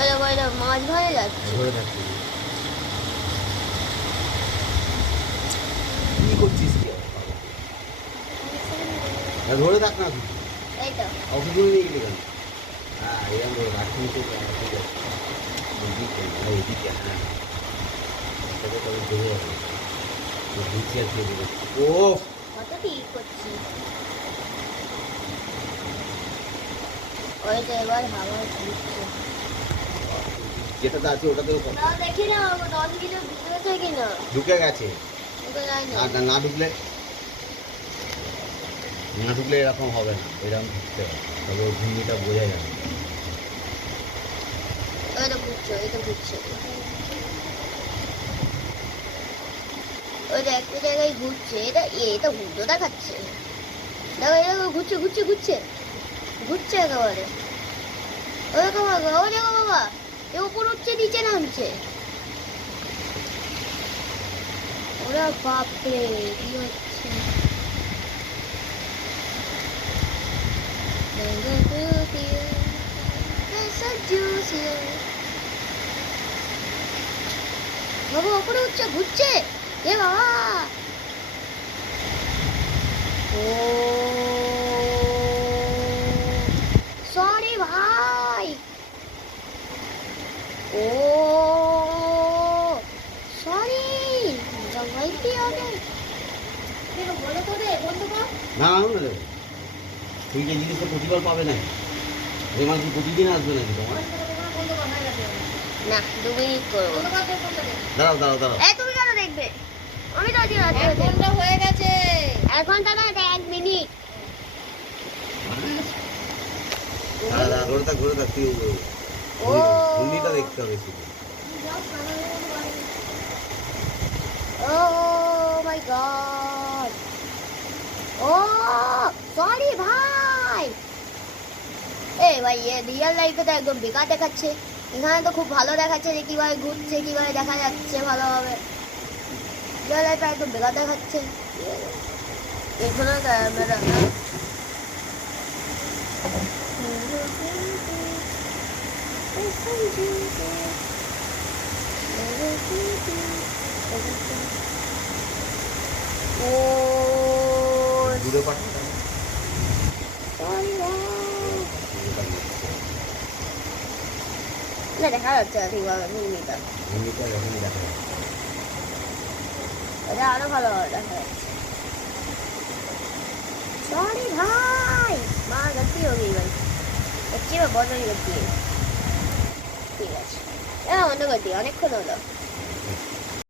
ওই মাছ ধরে যাচ্ছে। ধরে থাকতে কি করছিস কি ধরে থাক না তুই এই তো অফিসে নিয়ে গেলি কেন? হ্যাঁ এরকম ধরে রাখতে ঠিক আছে এদিকে না এদিকে হ্যাঁ তবে তবে ধরে যাবে নিচে আর কে দেবে ও কত ঠিক করছি। ওই তো এবার হাওয়া ঘুরছে। যেটাতে আছে ওটাতেও না দেখি না 10 কিলো ঢুকেছে কিনা। ঢুকে গেছে ঢুকে যায় না। আর না ঢুকলে না ঢুকলে এরকম হবে না এরকম ঢুকতে হবে তবে ওই ঘূর্ণিটা বোঝা যাবে ওই তো ঘুরছে ওই তো ঘুরছে। ওই তো একটা জায়গায় ঘুরছে। এটা উল্টো দেখাচ্ছে। দেখো দেখো ঘুরছে ঘুরছে ঘুরছে ঘুরছে একেবারে। ও দেখো বাবা ও দেখো বাবা এ উপর উঠছে নিচে নামছে। ওরা বাপরে কি হচ্ছে। বাবা উপরে উঠছে ঘুরছে এ বাবা। ও সরি ভাই। ও সরি জঙ্গল কি হবে বলো তো রে বন্ধু না না দেবে তুই যে জিনিসটা প্রতিবার পাবে না যে মাছ প্রতিদিন আসবে নাকি তোমার না 2 মিনিট করবো। দাঁড়াও দাঁড়াও দাঁড়াও এই তুমি কেন দেখবে আমি তো আজকে রাতে 1 ঘন্টা হয়ে গেছে। 1 ঘন্টা না 1 মিনিট। ঘুরে থাক তুই ও ঘূর্ণিটা দেখতে হবে শুধু ও মাই গড। ও সরি ভাই। এই ভাই রিয়েল লাইফে তো একদম বেকার দেখাচ্ছে। এখানে তো খুব ভালো দেখাচ্ছে যে কিভাবে ঘুরছে কিভাবে দেখা যাচ্ছে ভালোভাবে। রিয়েল লাইফে একদম বেকার দেখাচ্ছে। এখানে ক্যামেরা না ও দূরে পাঠাতে সরি না দেখা যাচ্ছে না ঠিকভাবে ঘুগনিটা। ঘূর্ণিটা যখনই দেখা যাবে এটা আরো ভালোভাবে দেখা যাচ্ছে। सॉरी भाई माँ गलती हो गई भाई बच्चे में बहुत बड़ी गलती है। ঠিক আছে বন্ধ করে দিই অনেকক্ষণ হলো।